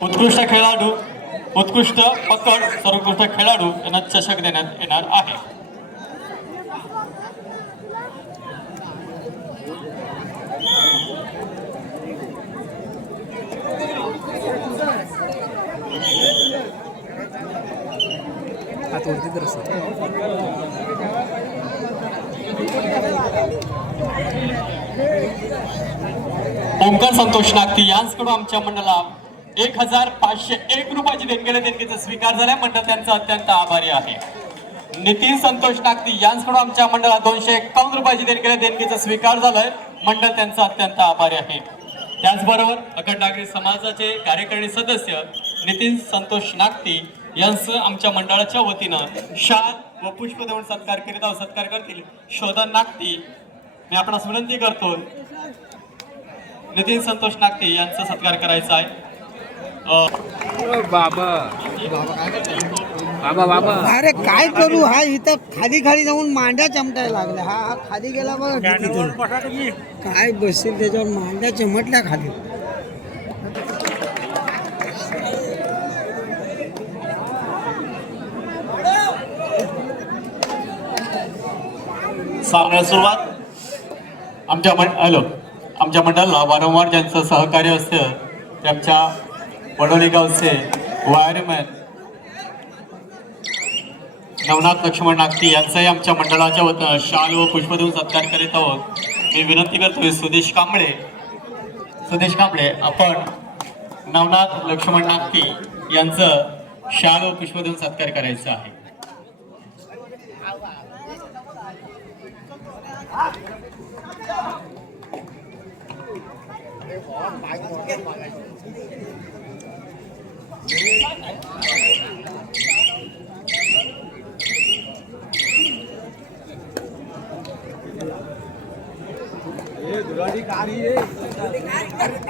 उत्कृष्ट खेळाडू, उत्कृष्ट पकड, सर्वोत्कृष्ट खेळाडू यांना चषक देण्यात येणार आहे. ओंकार संतोष नागती यांच्याकडून आमच्या मंडळाला 1501 रुपयाची देणगीचा स्वीकार झालाय. मंडळ त्यांचा अत्यंत आभारी आहे. नितीन संतोष नागती यांच्याकडून आमच्या मंडळाला 251 रुपयाची देणगीचा स्वीकार झालाय. मंडळ त्यांचा अत्यंत आभारी आहे. त्याचबरोबर अखंड नागरी समाजाचे कार्यकारिणी सदस्य नितीन संतोष नागती यांचं आमच्या मंडळाच्या वतीनं शाल व पुष्प देऊन सत्कार करतील. शोधन नागती मी आपणास विनंती करतो नितीन संतोष नागती यांचा सत्कार करायचा आहे. अरे काय करू, हा इथं खाली जाऊन मांड्या चमटायला लागल्या. हा खाली गेला बघा, काय बसेल त्याच्यावर मांड्या चमटल्या खाली. सामन्याला सुरुवात. आमच्या मंडळाला वारंवार ज्यांचं सहकार्य असतं त्यांच्या वडोली गावचे वायरमॅन नवनाथ लक्ष्मण नागती यांचाही आमच्या मंडळाच्या वतीनं शाल व पुष्प देऊन सत्कार करीत आहोत. मी विनंती करतोय सुदेश कांबळे आपण नवनाथ लक्ष्मण नागती यांचं शाल व पुष्प देऊन सत्कार करायचा आहे.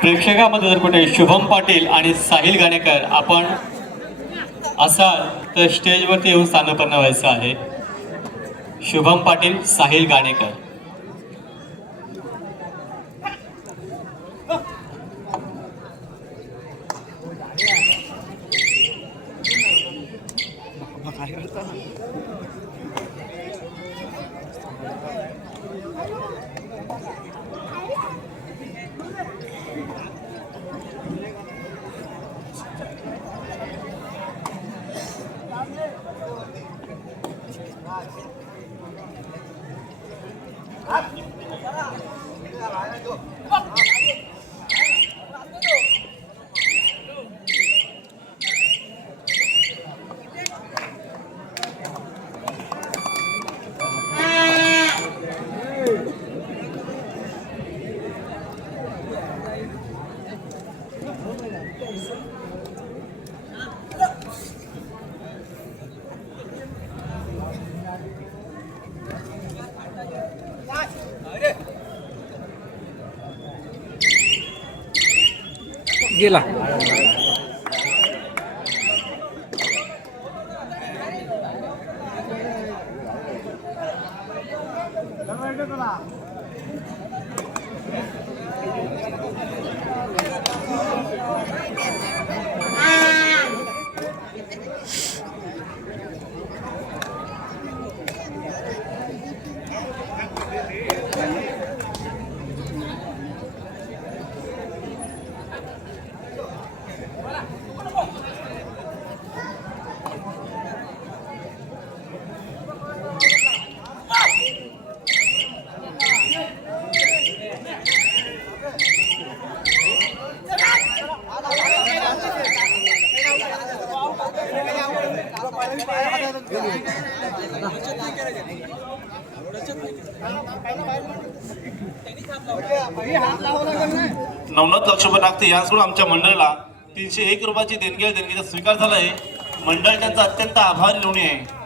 प्रेक्षकामध्ये जर कुठे शुभम पाटील आणि साहिल गाणेकर आपण असाल तर स्टेजवरती येऊन स्थानापन्न व्हायचं आहे. शुभम पाटील, साहिल गाणेकर. गेला. नवनाथ लक्ष्मण नागते यांच्याकडून आमच्या मंडळाला 301 रुपयाची देणगीचा स्वीकार झाला आहे. मंडळ त्यांचा अत्यंत आभारी ऋणी आहे.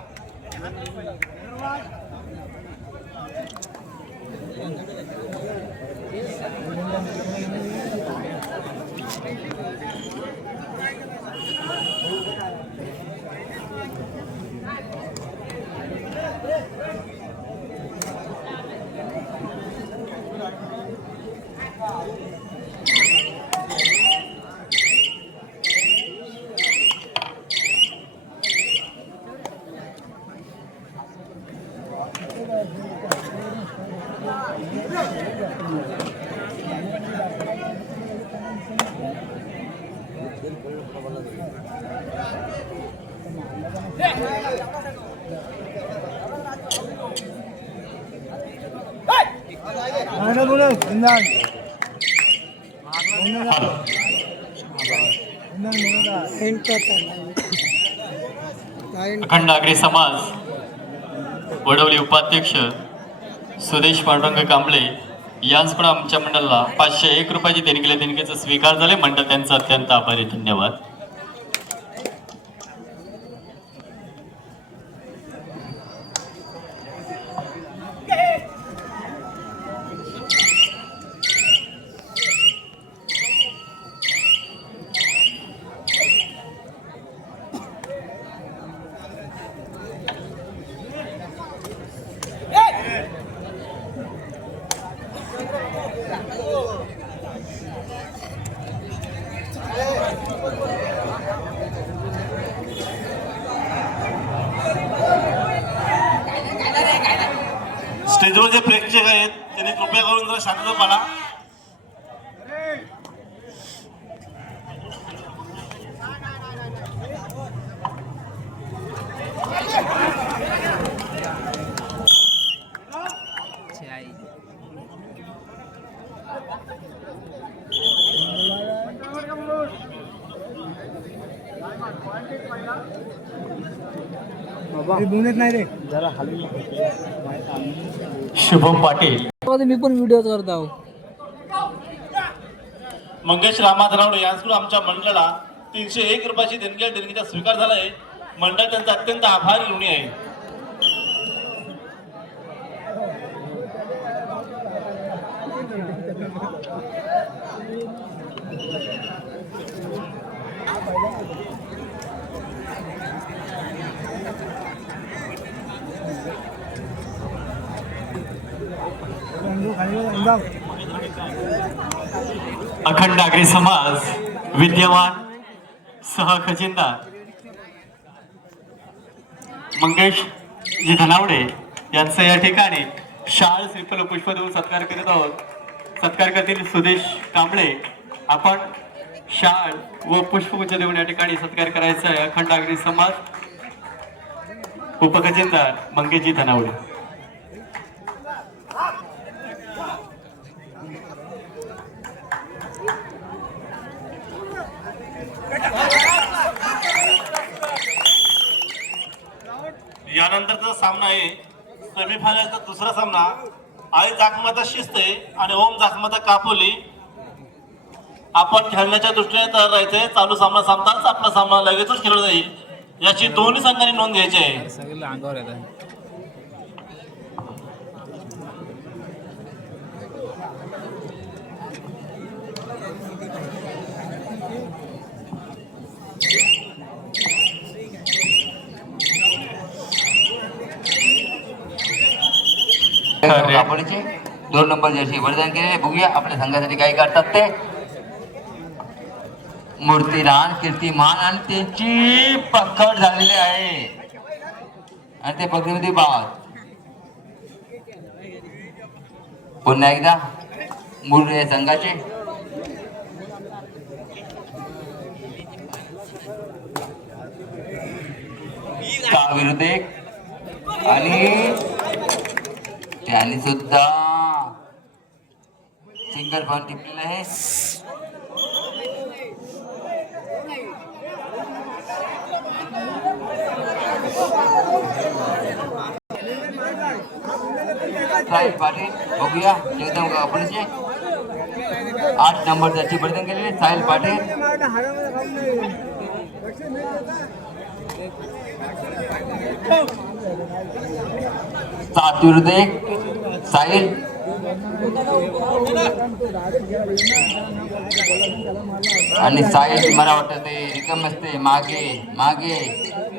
अखंड आगरी समाज वडवली उपाध्यक्ष सुदेश पांडुरंग कांबळे यांच्याकडून आमच्या मंडळाला 501 रुपयाची देणगीचा स्वीकार झाले. मंडळ त्यांचा अत्यंत आभारी. धन्यवाद. स्टेजवर जे प्रेक्षक आहेत त्यांनी कृपया करून जरा शांतता पाळा. नाही रे जरा शुभम पाटील मी पण व्हिडिओ करतो. मंगेश रामाधरावडे यांच्याकडून आमच्या मंडळाला 301 रुपयाची देणगीचा स्वीकार झाला आहे. मंडळ त्यांचा अत्यंत आभारी ऋणी आहे. अखंड आगरी समाज विद्यमान सह खजिनदार मंगेश जी धनावडे यांचा या ठिकाणी शाल श्रीफल पुष्प देऊन सत्कार करीत आहोत. सत्कार करतील सुदेश कांबळे. आपण शाल व पुष्पगुच्छ देऊन या ठिकाणी सत्कार करायचा आहे. अखंड आगरी समाज उपखजिनदार मंगेशजी धनावडे. यानंतरचा सामना आहे सेमीफायनलचा दुसरा सामना. आई जाखमाता शिस्ते आणि ओम जाखमाता कापोली. आपण खेळण्याच्या दृष्टीने तयार राहायचंय. चालू सामना संपताच आपला सामना लगेचच खेळला जाईल याची दोन्ही संघांनी नोंद घ्यायची आहे. कापडीचे 2 नंबर जर्सी वरदान केले. बघूया आपल्या संघासाठी काय करतात ते. मूर्तीरान कीर्तिमान आणि त्यांची पकड झालेली आहे आणि ते पकडीमध्ये बाद. पुन्हा एकदा मूळ संघाचे विरुद्ध एक आणि त्यांनी सुद्धा सिंगल पॉईंट टिपलेला आहे. साहिल पाटील बघूया एकदम कापडीचे 8 नंबर त्याची वर्धन केलेले साहिल पाटील. 7 विरुद्ध 1 साहिल. आणि साहिल मला वाटतं ते रिकम असते मागे मागे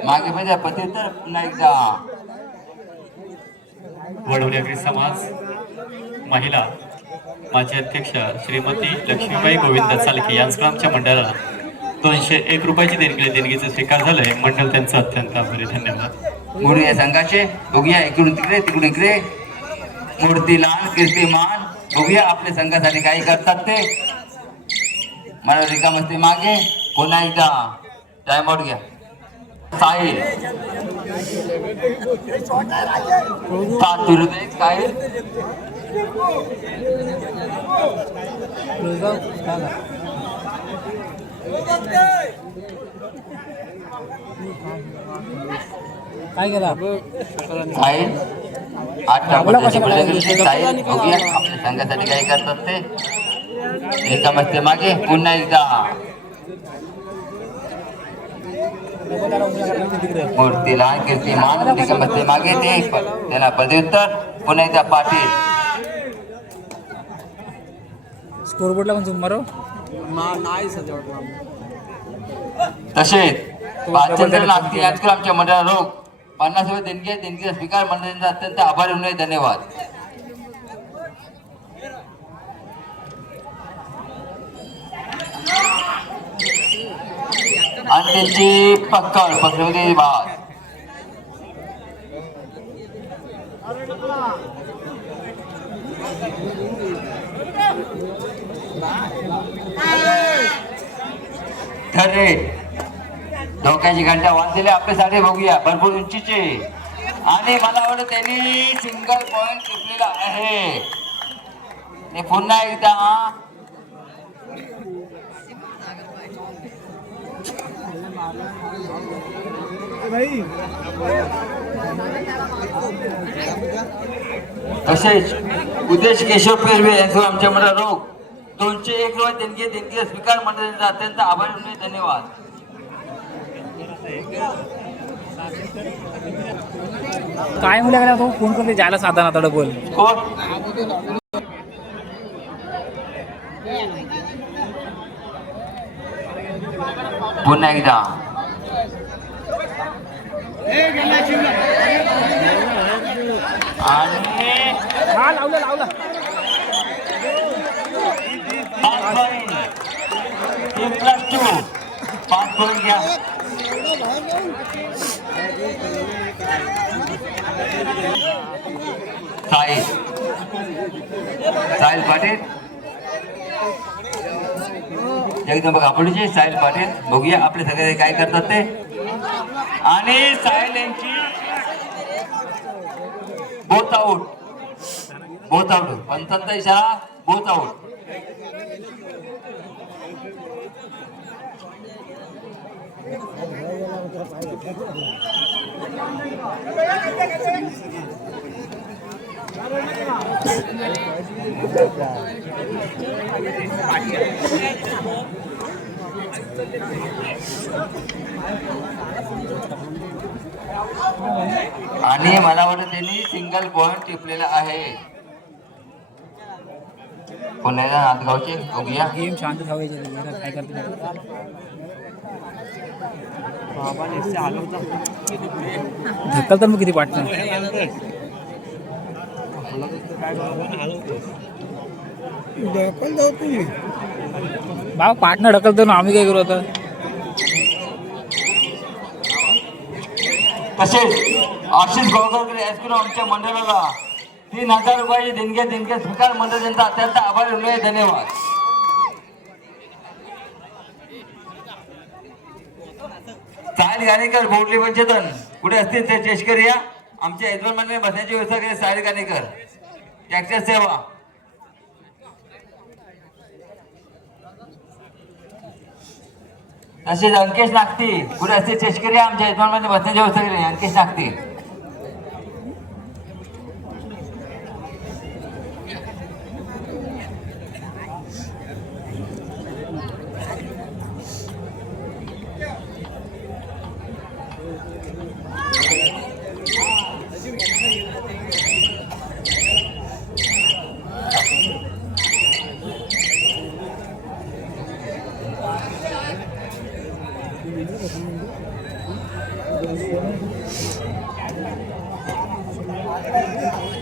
मागे म्हणजे पती तर पुन्हा एकदा वडवली आगरी समाज महिला माजी अध्यक्ष श्रीमती लक्ष्मीबाई गोविंद चालके यांच्या आमच्या मंडळाला 201 रुपयाची देणगीचा स्वीकार झालाय. मंडळ त्यांचा अत्यंत आभारी. धन्यवाद. मूळ या संघाचे बघूया इकडून तिकडे तिकडून इकडे मूर्तीलाल कीर्तिमान बघूया आपल्या संघासाठी काही करतात ते. मला रिकाम असते मागे पुन्हा एकदा टाइम आउट घ्या. साहिल 7-1 साहिल. काय केला साहिल 8 नंबरची बॉलिंग केली. साहिल बघूया आपल्या संघासाठी काय करतात ते. एका मस्ते मागे पुन्हा एकदा मूर्ती लहान कीर्तिमान एका मस्ते मागे ते त्याला प्रत्युत्तर पुन्हा एकदा पाटील. स्कोर बोर्डला पण झूम मारो. तसेच भालचंद्र नागती यांच्याकडे आमच्या मंडळाला रोख 50 रुपये देणगीचा स्वीकार मंडळाचा अत्यंत आभारी होणे. धन्यवाद. आणि त्यांची पकडमध्ये बाद. ठरे धोक्याची घंटा वाजलेले आपल्यासाठी बघूया. भरपूर उंचीचे आणि मला वाटतं त्यांनी सिंगल पॉइंट टिपलेला आहे. ते पुन्हा एकदा तसेच उदेश केशव पेरवे यांच्यावर आमच्या मला रोग 201 रुपये देणगी स्वीकार मंडळाचा अत्यंत आभारी होणे. धन्यवाद. काय मुला तो फोन करते जायला साधा ना बोल. पुन्हा एकदा लावलं 5 करून घ्या. साहिल पाटील एकदम बघा आपली साहिल पाटील बघूया आपले सगळे काय करतात ते. आणि साहिल यांची बोथ आउट 55 इशारा बोथ आउट. आणि मला वाटतं त्यांनी सिंगल पॉइंट टिपलेला आहे. पुन्हा नांदगावचे बघूया. गेम शांत ठेवायचे काय करते धक्कल तर मग किती वाटतं ढकल जाऊ तुम्ही बाबा पार्टनर ढकलतो ना आम्ही काय करू आता. तसेच आशिष गोळकर याचकडून आमच्या मंडळाला 3000 रुपयाची देणगी स्वीकार मंडळ त्यांचा अत्यंत आभारी होणे. धन्यवाद. साहिल गाणेकर बोर्डले पंचेतन कुठे असतील ते चेष्कर या आमच्या यजमानने बसण्याची व्यवस्था केली. साहिल गाणेकर ट्रॅक्टर सेवा. तसेच अंकेश नागती कुठे असतील चेष्कर या आमच्या यजमानने बसण्याची व्यवस्था केली. अंकेश नागती.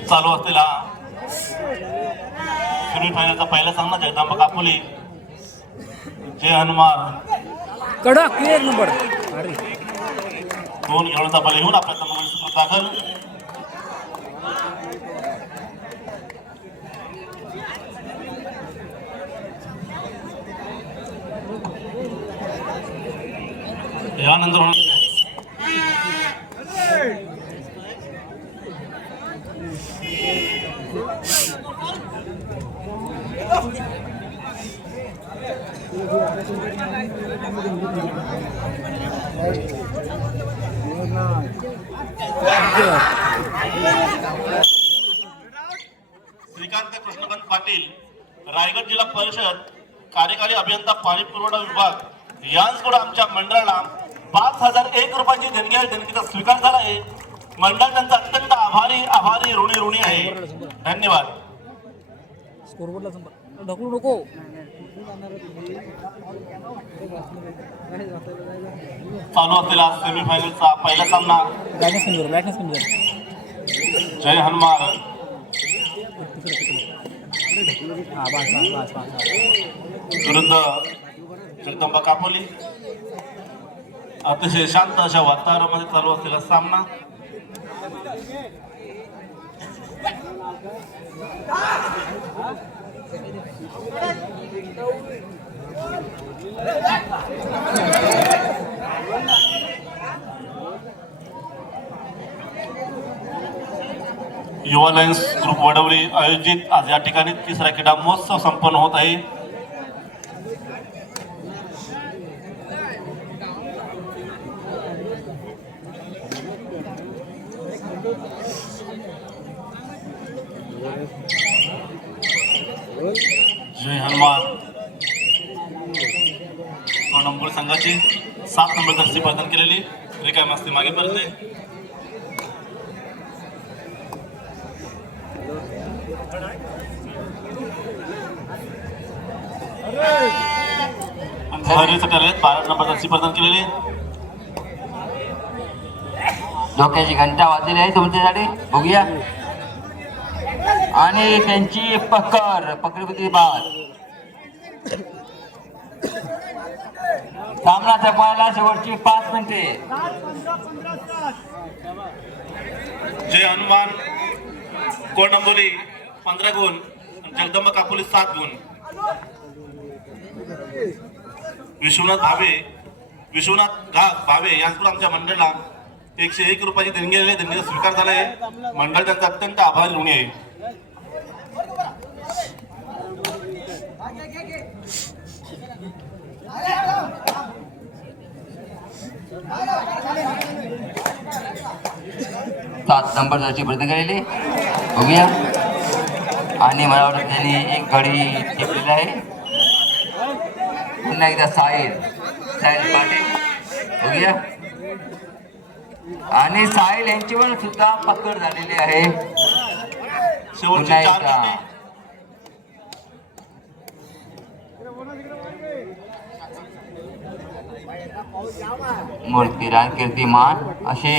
चालू असलेला सेमीफायनलचा पहिला सामना जगदंबा कापोली जय हनुमान कडक 1 नंबर. अरे 2 खेळाडूंचा बल घेऊन आपल्या संघामध्ये दाखल. यानंतर श्रीकांत कृष्णकांत पाटील, रायगड जिल्हा परिषद कार्यकारी अभियंता पाणी पुरवठा विभाग यांच्याकडून आमच्या मंडळाला 5,001 रुपयाची देणगीचा स्वीकार झाला आहे. मंडळ त्यांचा अत्यंत आभारी ऋणी आहे. धन्यवाद. ढकलू नको. चालू असलेला सेमीफायनलचा पहिला सामना ब्राईटनेस कमी कर. जय हनुमान विरुद्ध जगदंबा कापोली. अतिशय शांत अशा वातावरणामध्ये चालू असलेला सामना. युवा लायन्स ग्रुप वडवली आयोजित आज या ठिकाणी तिसरा क्रीडा महोत्सव संपन्न होत आहे. जय हनुमान नंबर संघाची 7 नंबर जर्सी प्रदान केलेली रिकामी असते मागे पडते. ठरलेत 12 नंबर जर्सी प्रदान केलेली. डोक्याची घंटा वाजलेली आहे तुमच्यासाठी, बघूया. आणि त्यांची पकडपती बाद. सामना जपायला शेवटची 5 मिनिटे. जय हनुमान कोणंबोली 15 गुण, जगदंबा कापोली 7 गुण. विश्वनाथ भावे यांच्याकडून आमच्या मंडळाला 101 रुपयाची देणगीचा स्वीकार झाला आहे. मंडळ त्यांचा अत्यंत आभारी ऋणी आहे. सात नंबर जर्सी प्रदान केलेली, बघूया. आणि मला वाटतं त्यांनी एक घडी टिपलेली आहे. पुन्हा एकदा साहिल पाटील, बघूया. आणि साहिल यांची पण सुद्धा पकड झालेली आहे. शेवटची पुन्हा 4 एकदा मिनिटे. मूर्तीराज कीर्तिमान असे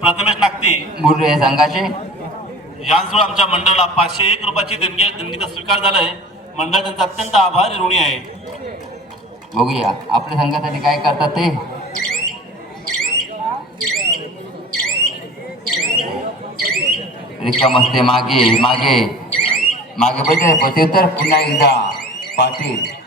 प्रथमेश नागती मुर्रे संघाचे. यांच्यामुळे आमच्या मंडळाला 501 रुपयाची देणगीचा स्वीकार झालाय. मंडळ त्यांचा अत्यंत आभारी ऋणी आहे. बघूया आपल्या संघासाठी काय करतात ते. रिकाम असते मागे मागे मागे पडते प्रत्युत्तर. पुन्हा एकदा पाटील.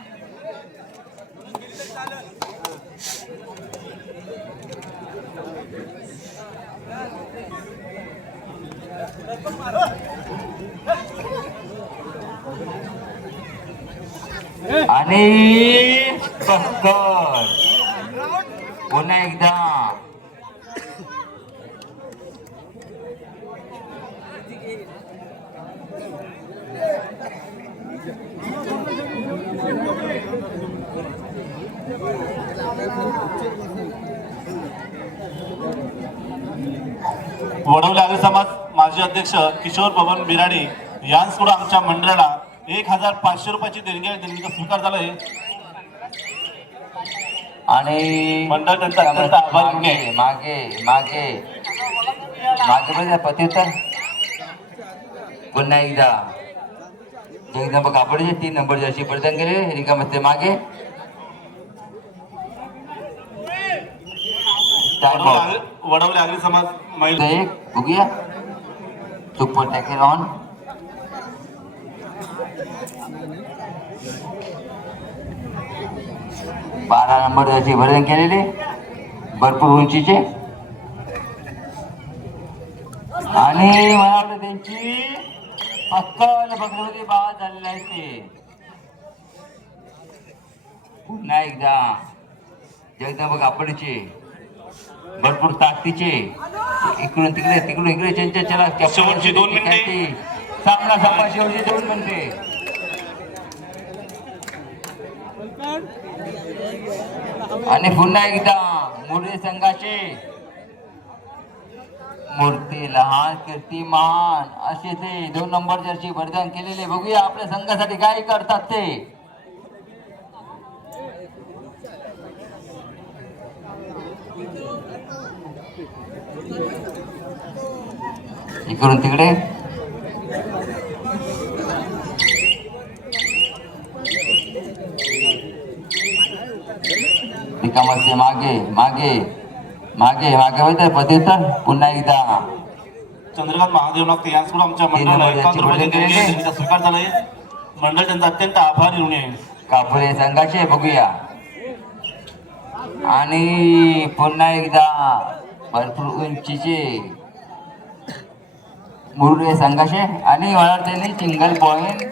आणि पक्कड पुन्हा एकदा. वडवले आर्य समाज माजी अध्यक्ष किशोर बबन बिराडी यांच्याकडून आमच्या मंडळाला 1,500 रुपयाची देणगीचा स्वीकार झालाय. आणि मंडळ त्यांचा अत्यंत आभारी ऋणी आहे. मागे मागे मागे म्हणजे प्रत्युत्तर. पुन्हा एकदा जगदंबा कापडचे 3 नंबर जर्सी प्रदान केले. रिकाम असते मागे. वडवले आर्य समाज महिला एक बघूया. Super tackle on. बारा नंबर जर्सी प्रदान केलेले. भरपूर उंचीचे आणि मला वाटतं त्यांची पक्कावाल्या बकरीमध्ये बाद झालेले आहे ते. पुन्हा एकदा जगदंब कापडचे भरपूर ताकदीचे इकडून तिकडे तिकडून इकडे चला शेवटची 2 मिनिटे. सामना संपा शेवटची 2 मिनिटे. आणि पुन्हा एकदा मुरली संघाचे मूर्ती लहान कीर्ती महान असे ते 2 नंबर जर्सी परिधान केलेले. बघूया आपल्या संघासाठी काय करतात ते. इकडून तिकडे रिकामस्ते मागे मागे मागे मागे होते पतितर. पुन्हा एकदा चंद्रकांत महादेव नागते यांच्याकडून आमच्या मंडळाला 51 रुपयाचे देणगीचा स्वीकार झालाय. मंडळ त्यांचा अत्यंत आभारी ऋणी आहे. कापुरे संघाचे बघूया. आणि पुन्हा एकदा भरपूर उंचीचे मुरुडे संघाचे आणि मला त्यांनी सिंगल पॉइंट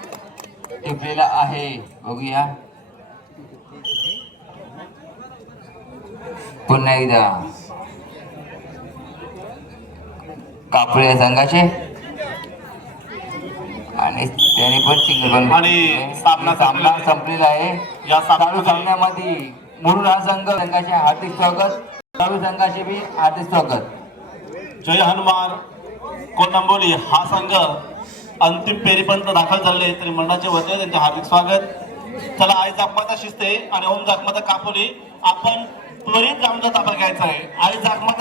टिपलेला आहे. बघूया पुन्हा एकदा कापुरे संघाचे आणि त्याने पण सिंगल पॉइंट. आणि सामना संपलेला आहे. या चालू सामन्यामध्ये मुरुड हा संघाचे हार्दिक स्वागत. चालू संघाचे बी हार्दिक स्वागत. जय हनुमान कोलंबोली हा संघ अंतिम फेरीपर्यंत दाखल झाले तरी मंडळाच्या वतीने त्यांचे हार्दिक स्वागत. चला आई जागमाता शिस्ते आणि ओम जागमाता कापोली आपण त्वरित जामचा ताबा घ्यायचा आहे. आई जागमाता